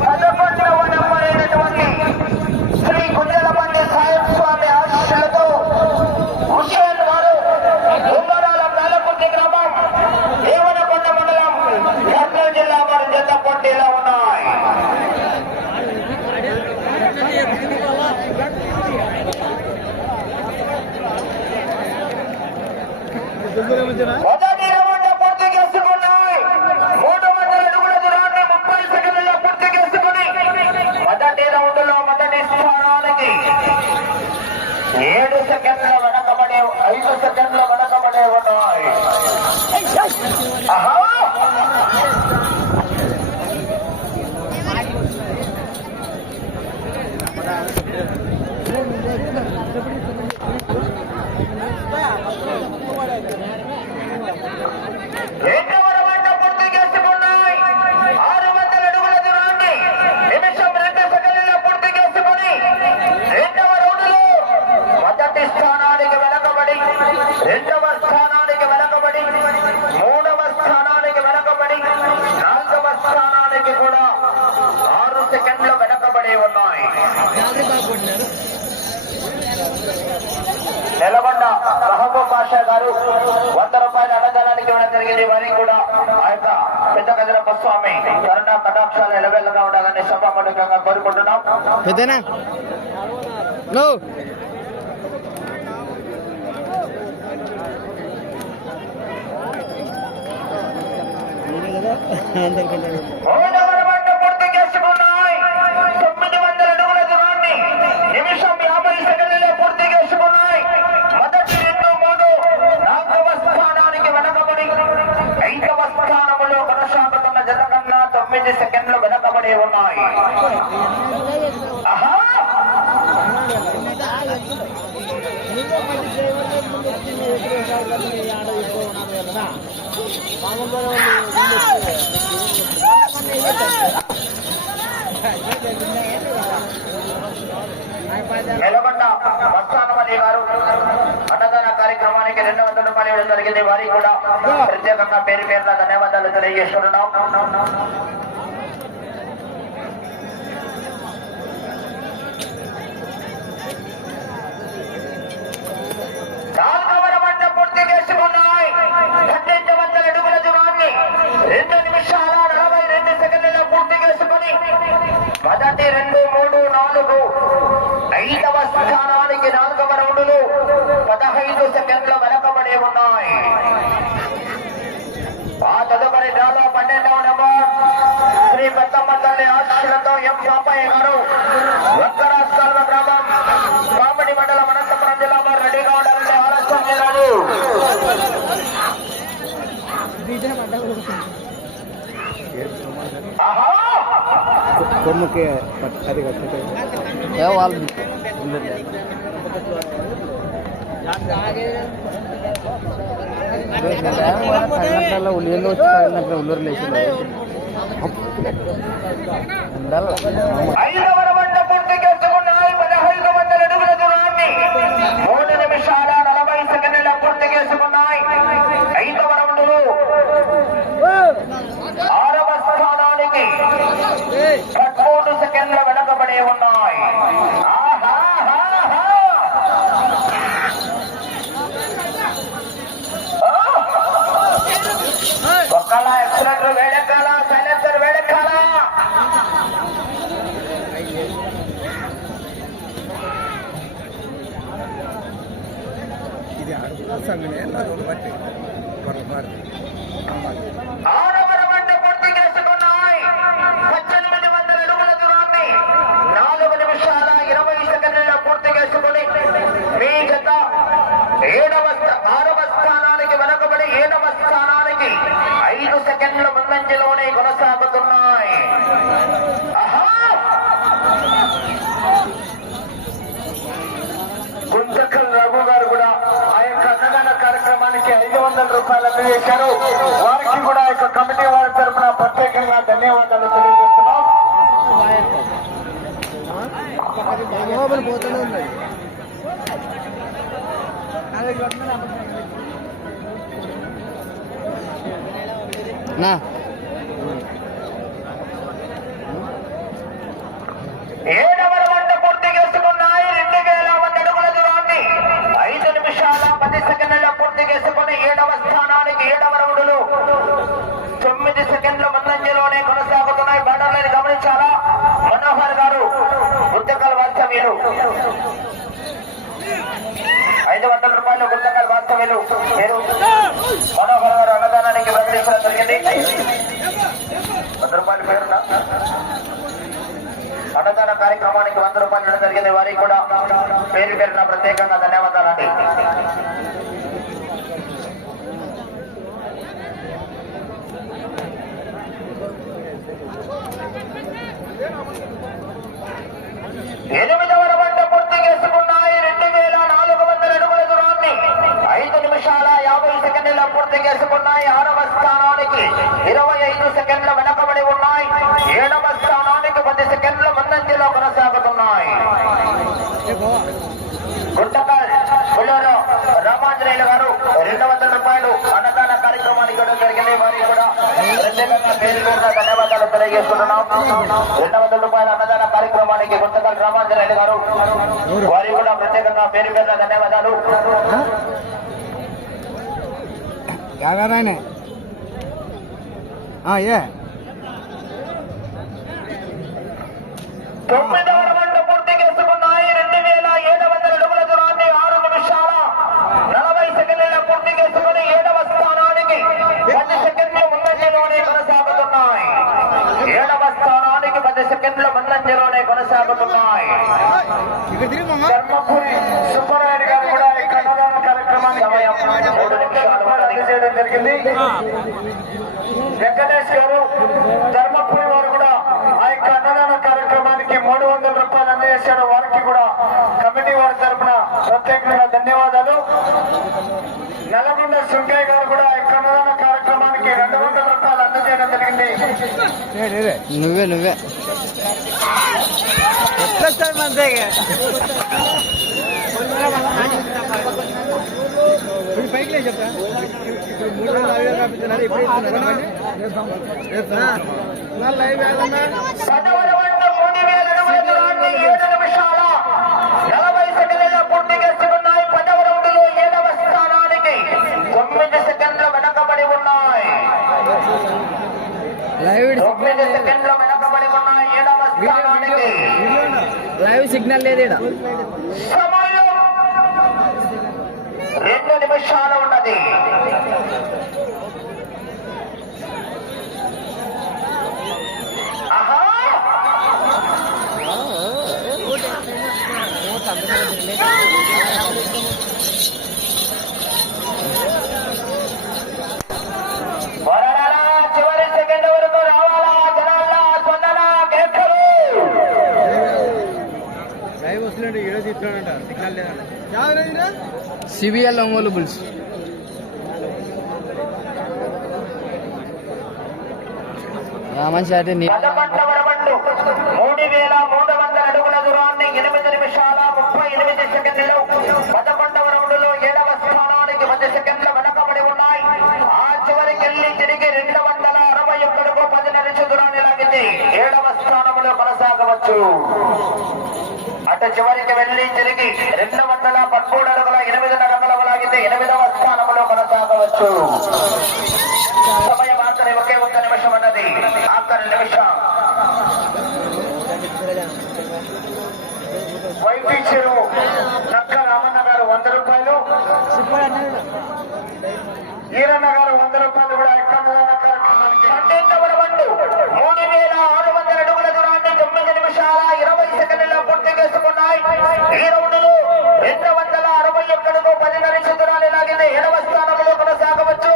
పదకొండవ నెంబర్ అయినటువంటి శ్రీ గుంజలపల్లి సాయం స్వామి ఆశీస్సులతో హుస్సేన్ గారు ఉంగరాల మేలకుంటి గ్రామం దేవనకొండ మండలం కర్నూలు జిల్లా వారి జత పోటీలో ఉన్నాయి మొదటి రౌండ్ పూర్తి చేసుకున్నాయి మూడు వందల అడుగుల దూరాన్ని ముప్పై సెకండ్లలో పూర్తి చేసుకుని మొదటి రౌండ్లో మొదటి స్థానానికి ఏడు సెకండ్ల వెనకబడే ఐదు సెకండ్ల వెనకబడే ఉన్నాయి ఆహా! రెండవ రౌండ్ పూర్తి చేసుకున్నాయి ఆరు వందల అడుగుల దూరాన్ని నిమిషం రెండు సెకండ్లలో పూర్తి చేసుకుని రెండవ రౌండ్లో మొదటి స్థానానికి వెనకబడి రెండవ స్థానానికి వెనకబడి మూడవ స్థానానికి వెనకబడి నాలుగవ స్థానానికి కూడా ఆరు సెకండ్లు వెనకబడి ఉన్నాయి నెలకొండ బాషా గారు వంద రూపాయల అన్నదానానికి ఇవ్వడం జరిగింది. వారికి కూడా ఆ యొక్క పెద్ద గజరప్ప స్వామి కరుణ కటాక్షాలు ఎలవెల్లగా ఉండాలని సభాపతికంగా కోరుకుంటున్నాం. పెద్దనా? నో అందరికంటే మూడవ రౌండ్ పూర్తి చేసుకున్నాయి తొమ్మిది వందల అడుగుల దూరాన్ని నిమిషం యాభై సెకండ్లలో పూర్తి చేసుకున్నాయి మొదటి రెండు మూడు నాలుగవ స్థానానికి వెనకబడి ఐదవ స్థానంలో కొనసాగుతున్న జత కన్నా తొమ్మిది సెకండ్లు వెనకబడి ఉన్నాయి. ఆహా! వస్తానమల్లి గారు అన్నదాన కార్యక్రమానికి రెండు వందల రూపాయలు ఇవ్వడం జరిగింది. వారికి కూడా ప్రత్యేకంగా పేరు పేరున ధన్యవాదాలు తెలియజేస్తున్నాం. ఆ తదుపరి డ్రాలో పన్నెండవ నెంబర్. శ్రీ పెద్దమ్మ తల్లి ఆశీస్సులతో ఎం పాపయ్య గారు. వంకరాస్థల గ్రామం. కామెడి మండలం అనంతపురం జిల్లా వారు రెడీగా ఉండాలంటే ఆలస్యం చేయాలి కొమ్ముకి అది వాళ్ళు? ఉల్లిలో వచ్చి తగినప్పుడు ఉల్లూరు లేచి ఐదవ రౌండ్ పూర్తి చేసుకున్నాయి పదహైదు వందల అడుగుల దూరాన్ని మూడు నిమిషాల அரசாங்கமே எல்லாரும் ஒரு வாட்டி போடுற ஆமாம். కార్యక్రమానికి ఐదు వందల రూపాయలు అందజేశారు వారికి కూడా యొక్క కమిటీ వారి తరఫున ప్రత్యేకంగా ధన్యవాదాలు తెలియజేస్తున్నాం. లోపల పోతూనే నా. తొమ్మిది సెకండ్ల ముందంజలోనే కొనసాగుతున్నాయి. బండర్లని గమనించారా? మనోహర్ గారు గుర్తకాల వాస్తవ్యులు ఐదు వందల రూపాయలు గుర్తకాల వాస్తవ్యులు మీరు. మనోహర్ గారు అన్నదానానికి ప్రకటించడం జరిగింది. వంద రూపాయలు పేరున. అన్నదాన కార్యక్రమానికి వంద రూపాయలు ఇవ్వడం జరిగింది. వారికి కూడా పేరు పేరున ప్రత్యేకంగా ధన్యవాదాలండి. ఎనిమిదవ రౌండ్ పూర్తి చేసుకున్నాయి రెండు వేల నాలుగు వందల అడుగుల దూరాన్ని ఐదు నిమిషాల యాభై సెకండ్ల పూర్తి చేసుకున్నాయి ఆరవ స్థానానికి ఇరవై ఐదు సెకండ్ల వెనకబడి ఉన్నాయి. ఏడవ స్థానానికి పది సెకండ్ల ముందంజలో కొనసాగుతున్నాయి. గుంటకల్ పుల్లూరు రామాంజనేయులు గారు రెండు వందల రూపాయలు అన్నదాన కార్యక్రమానికి ఇవ్వడం జరిగింది. వారికి కూడా ప్రత్యేకంగా పేరు తెలియజేస్తున్నాం రెండు వందల రూపాయల అన్నదాన కార్యక్రమానికి గుంటకల్ రామాంజనేయులు గారు. వారికి కూడా ప్రత్యేకంగా పేరు పేరున ధన్యవాదాలు. తొమ్మిదవ రౌండ్ పూర్తి చేసుకున్నాయి రెండు వేల ఏడు వందల అడుగుల దూరాన్ని ఆరు నిమిషాల నలభై సెకండ్ల పూర్తి చేసుకుని ఏడవ స్థానానికి పది సెకండ్ల ముందంజలోనే కొనసాగుతున్నాయి ఏడవ స్థానానికి సెకండ్ల ముందంజలోనే కొనసాగుతున్నాయి. ధర్మపురి సుబ్బరాయుడు గారు కూడా ఈ కన్నదాన కార్యక్రమానికి సమయం. మూడు నిమిషాలు అందజేయడం జరిగింది. వెంకటేష్ గారు ధర్మపురి వారు కూడా ఆ యొక్క అన్నదాన కార్యక్రమానికి మూడు వందల రూపాయలు అందజేశారు. వారికి కూడా కమిటీ వారి తరఫున ప్రత్యేకంగా ధన్యవాదాలు. నల్లగొండ సుంకయ్య గారు కూడా అన్నదాన కార్యక్రమానికి రెండు వందల రూపాయలు అందజేయడం జరిగింది. నువ్వే నువ్వే. అంతే పైకి చెప్తా ఇప్పుడు మూడు వందల ఐదు పంపించినారు ఇప్పుడు పదవరవంట మూడు వేల అడుగుల దూరాన్ని ఏడు నిమిషాల నలభై సెకండ్ల పూర్తి చేసుకున్నాయి పదవ రౌండ్లో ఏడవ స్థానానికి తొమ్మిది సెకండ్ల వెనకబడి ఉన్నాయి లైవ్ తొమ్మిది సెకండ్ల ఏడవ స్థానానికి లైవ్ సిగ్నల్ లేదు సమయం రెండు నిమిషాలు ఉన్నది. సిబిఎల్ ఒంగోలు బుల్స్ అయితే మూడు వేల మూడు వందల అడుగుల దూరాన్ని ఎనిమిది నిమిషాల ముప్పై ఎనిమిది సెకండ్లు పదకొండవ రౌండ్లో ఏడవ స్థానానికి పది సెకండ్ల వెనకబడి ఉన్నాయి. ఆ చివరికి వెళ్ళి తిరిగి రెండు వందల అరవై ఒక్కడుకు పది నిమిష దూరాన్ని లాగింది. ఏడవ స్థానంలో కొనసాగవచ్చు. అటు చివరికి వెళ్ళి తిరిగి రెండు వందల పదమూడు అడుగుల ఎనిమిది అడుగుల లాగితే ఎనిమిదవ స్థానంలో కొనసాగవచ్చు. సమయం మాత్రమే ఒకే ఒక్క నిమిషం అన్నది ఆఖరి నిమిషం. వైపీ చెరువు ఈ రౌండ్లో రెండు వందల అరవై ఒక్కడుకు పది నిమిషం దూరాలు లాగింది. ఎడవ స్థానంలో కొనసాగవచ్చు.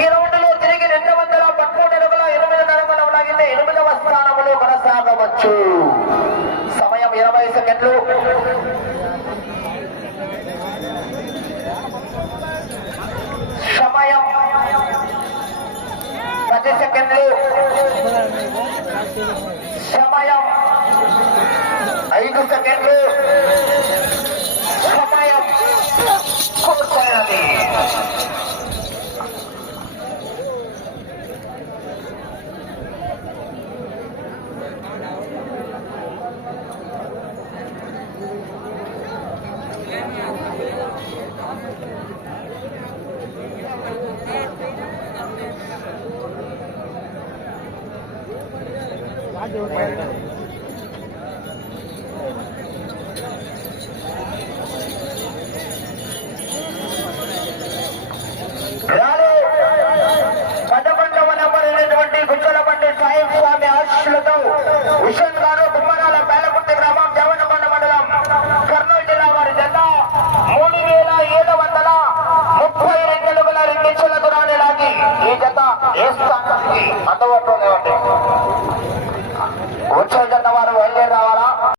ఈ రౌండ్లో తిరిగి రెండు వందల పదమూడు అడుగుల ఇరవై అడుగుల లాగింది. ఎనిమిదవ స్థానంలో కొనసాగవచ్చు. సమయం ఇరవై సెకండ్లు. సమయం పది సెకండ్లు. సమయం không cần em vô hôm nay không không quay là gì? Hãy subscribe cho kênh Ghiền Mì Gõ Để không bỏ lỡ những video hấp dẫn